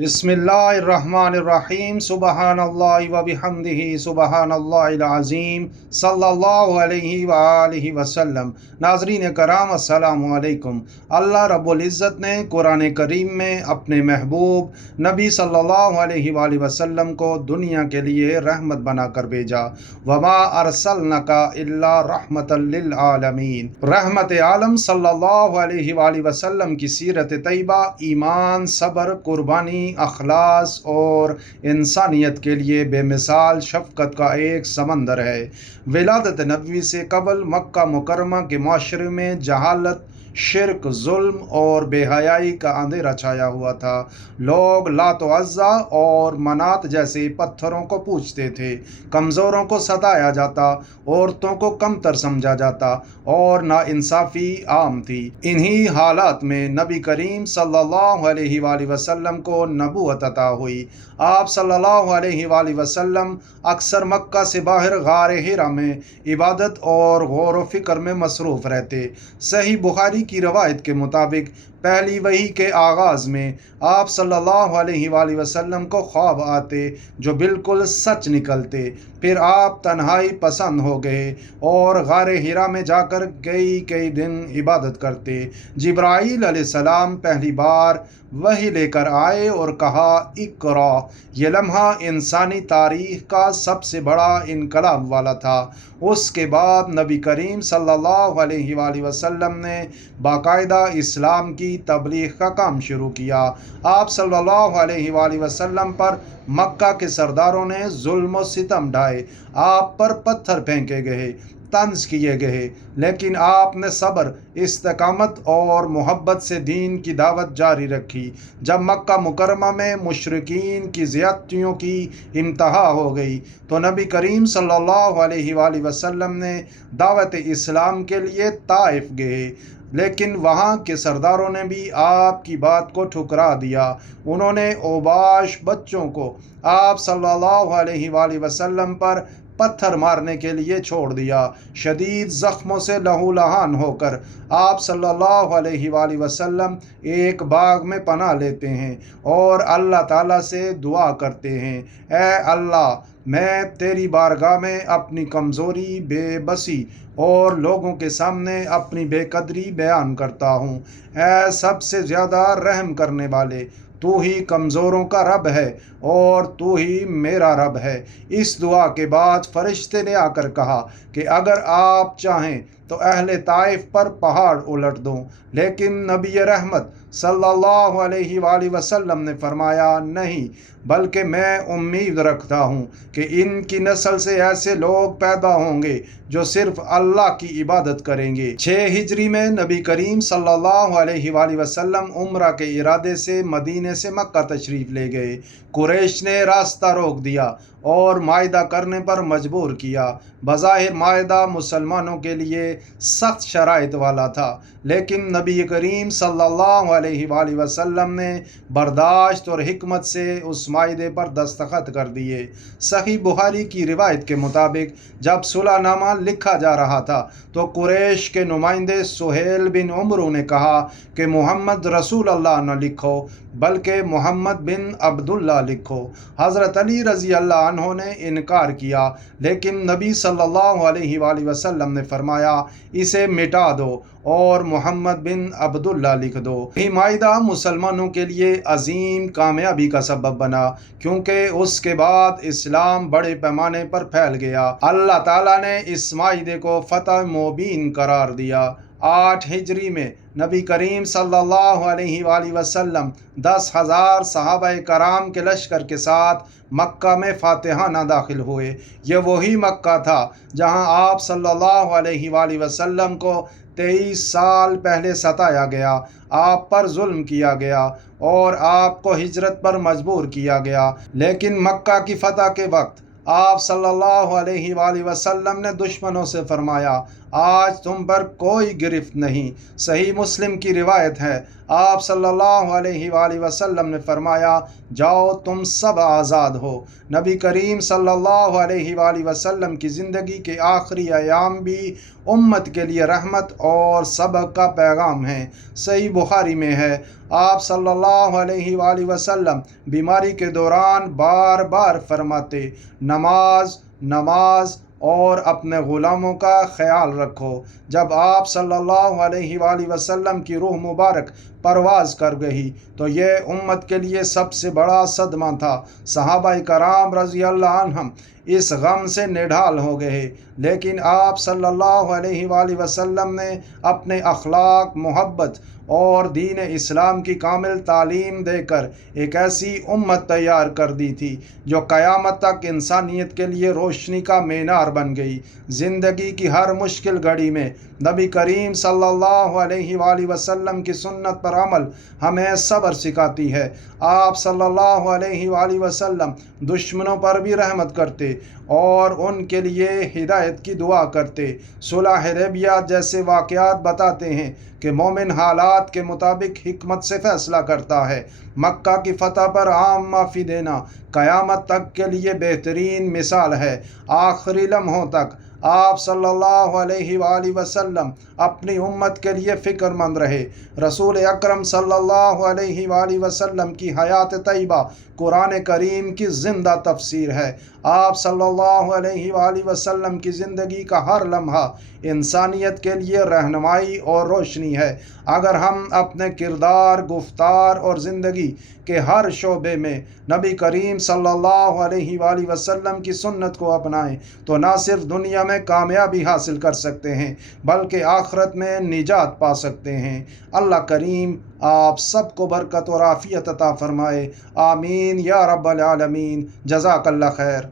بسم اللہ الرحمن الرحیم سبحان اللہ و بحمدہ سبحان اللہ العظیم صلی اللہ علیہ وآلہ وسلم۔ ناظرین کرام السلام علیکم۔ اللہ رب العزت نے قرآن کریم میں اپنے محبوب نبی صلی اللہ علیہ وآلہ وسلم کو دنیا کے لیے رحمت بنا کر بھیجا۔ وما ارسلنک الا رحمۃ للعالمین۔ رحمت عالم صلی اللہ علیہ وآلہ وسلم کی سیرت طیبہ ایمان، صبر، قربانی، اخلاص اور انسانیت کے لیے بے مثال شفقت کا ایک سمندر ہے۔ ولادت نبوی سے قبل مکہ مکرمہ کے معاشرے میں جہالت، شرک، ظلم اور بے حیائی کا اندھیرا چھایا ہوا تھا۔ لوگ لات و عزا اور منات جیسے پتھروں کو پوجتے تھے، کمزوروں کو ستایا جاتا، عورتوں کو کمتر سمجھا جاتا اور ناانصافی عام تھی۔ انہی حالات میں نبی کریم صلی اللہ علیہ وآلہ وسلم کو نبوت عطا ہوئی۔ آپ صلی اللہ علیہ وآلہ وسلم اکثر مکہ سے باہر غار حرا میں عبادت اور غور و فکر میں مصروف رہتے۔ صحیح بخاری کی روایت کے مطابق پہلی وحی کے آغاز میں آپ صلی اللہ علیہ وآلہ وسلم کو خواب آتے جو بالکل سچ نکلتے۔ پھر آپ تنہائی پسند ہو گئے اور غار حرا میں جا کر کئی دن عبادت کرتے۔ جبرائیل علیہ السلام پہلی بار وحی لے کر آئے اور کہا اقرا۔ یہ لمحہ انسانی تاریخ کا سب سے بڑا انقلاب والا تھا۔ اس کے بعد نبی کریم صلی اللہ علیہ وآلہ وسلم نے باقاعدہ اسلام کی تبلیغ کا کام شروع کیا۔ آپ صلی اللہ علیہ وآلہ وسلم پر مکہ کے سرداروں نے ظلم و ستم ڈھائے، آپ پر پتھر پھینکے گئے، طنز کیے گئے، لیکن آپ نے صبر، استقامت اور محبت سے دین کی دعوت جاری رکھی۔ جب مکہ مکرمہ میں مشرکین کی زیادتیوں کی انتہا ہو گئی تو نبی کریم صلی اللہ علیہ وآلہ وسلم نے دعوت اسلام کے لیے طائف گئے، لیکن وہاں کے سرداروں نے بھی آپ کی بات کو ٹھکرا دیا۔ انہوں نے اوباش بچوں کو آپ صلی اللہ علیہ وآلہ وسلم پر پتھر مارنے کے لیے چھوڑ دیا۔ شدید زخموں سے لہو لہان ہو کر آپ صلی اللہ علیہ وآلہ وسلم ایک باغ میں پناہ لیتے ہیں اور اللہ تعالیٰ سے دعا کرتے ہیں، اے اللہ، میں تیری بارگاہ میں اپنی کمزوری، بے بسی اور لوگوں کے سامنے اپنی بے قدری بیان کرتا ہوں۔ اے سب سے زیادہ رحم کرنے والے، تو ہی کمزوروں کا رب ہے اور تو ہی میرا رب ہے۔ اس دعا کے بعد فرشتے نے آ کر کہا کہ اگر آپ چاہیں تو اہل طائف پر پہاڑ الٹ دوں، لیکن نبی رحمت صلی اللہ علیہ وآلہ وسلم نے فرمایا نہیں، بلکہ میں امید رکھتا ہوں کہ ان کی نسل سے ایسے لوگ پیدا ہوں گے جو صرف اللہ کی عبادت کریں گے۔ 6 ہجری میں نبی کریم صلی اللہ علیہ وآلہ وسلم عمرہ کے ارادے سے مدینے سے مکہ تشریف لے گئے۔ قریش نے راستہ روک دیا اور معاہدہ کرنے پر مجبور کیا۔ بظاہر معاہدہ مسلمانوں کے لیے سخت شرائط والا تھا، لیکن نبی کریم صلی اللہ علیہ وآلہ وسلم نے برداشت اور حکمت سے اس معاہدے پر دستخط کر دیے۔ صحیح بخاری کی روایت کے مطابق جب صلح نامہ لکھا جا رہا تھا تو قریش کے نمائندے سہیل بن عمرو نے کہا کہ محمد رسول اللہ نہ لکھو بلکہ محمد بن عبداللہ لکھو۔ حضرت علی رضی اللہ عنہ نے انکار کیا، لیکن نبی صلی اللہ علیہ وآلہ وسلم نے فرمایا اسے مٹا دو اور محمد بن عبداللہ لکھ دو۔ یہ معاہدہ مسلمانوں کے لیے عظیم کامیابی کا سبب بنا، کیونکہ اس کے بعد اسلام بڑے پیمانے پر پھیل گیا۔ اللہ تعالیٰ نے اس معاہدے کو فتح مبین قرار دیا۔ 8 ہجری میں نبی کریم صلی اللہ علیہ وآلہ وسلم 10,000 صحابہ کرام کے لشکر کے ساتھ مکہ میں فاتحانہ داخل ہوئے۔ یہ وہی مکہ تھا جہاں آپ صلی اللہ علیہ وآلہ وسلم کو 23 سال پہلے ستایا گیا، آپ پر ظلم کیا گیا اور آپ کو ہجرت پر مجبور کیا گیا۔ لیکن مکہ کی فتح کے وقت آپ صلی اللہ علیہ وآلہ وسلم نے دشمنوں سے فرمایا آج تم پر کوئی گرفت نہیں۔ صحیح مسلم کی روایت ہے، آپ صلی اللہ علیہ وآلہ وسلم نے فرمایا، جاؤ تم سب آزاد ہو۔ نبی کریم صلی اللہ علیہ وآلہ وسلم کی زندگی کے آخری ایام بھی امت کے لیے رحمت اور سبق کا پیغام ہیں۔ صحیح بخاری میں ہے، آپ صلی اللہ علیہ وآلہ وسلم بیماری کے دوران بار بار فرماتے، نماز نماز اور اپنے غلاموں کا خیال رکھو۔ جب آپ صلی اللہ علیہ وآلہ وسلم کی روح مبارک پرواز کر گئی تو یہ امت کے لیے سب سے بڑا صدمہ تھا۔ صحابہ کرام رضی اللہ عنہم اس غم سے نڈھال ہو گئے، لیکن آپ صلی اللہ علیہ وآلہ وسلم نے اپنے اخلاق، محبت اور دین اسلام کی کامل تعلیم دے کر ایک ایسی امت تیار کر دی تھی جو قیامت تک انسانیت کے لیے روشنی کا مینار بن گئی۔ زندگی کی ہر مشکل گھڑی میں نبی کریم صلی اللہ علیہ وآلہ وسلم کی سنت پر عمل ہمیں صبر سکھاتی ہے۔ آپ صلی اللہ علیہ وآلہ وسلم دشمنوں پر بھی رحمت کرتے اور ان کے لیے ہدایت کی دعا کرتے۔ صلح حدیبیہ جیسے واقعات بتاتے ہیں کہ مومن حالات کے مطابق حکمت سے فیصلہ کرتا ہے۔ مکہ کی فتح پر عام معافی دینا قیامت تک کے لیے بہترین مثال ہے۔ آخری لمحوں تک آپ صلی اللہ علیہ وآلہ وسلم اپنی امت کے لیے فکر مند رہے۔ رسول اکرم صلی اللہ علیہ وآلہ وسلم کی حیات طیبہ قرآن کریم کی زندہ تفسیر ہے۔ آپ صلی اللہ علیہ وآلہ وسلم کی زندگی کا ہر لمحہ انسانیت کے لیے رہنمائی اور روشنی ہے۔ اگر ہم اپنے کردار، گفتار اور زندگی کے ہر شعبے میں نبی کریم صلی اللہ علیہ وآلہ وسلم کی سنت کو اپنائیں تو نہ صرف دنیا میں کامیابی حاصل کر سکتے ہیں بلکہ آخرت میں نجات پا سکتے ہیں۔ اللہ کریم آپ سب کو برکت اور عافیت عطا فرمائے، آمین یا رب العالمین۔ جزاک اللہ خیر۔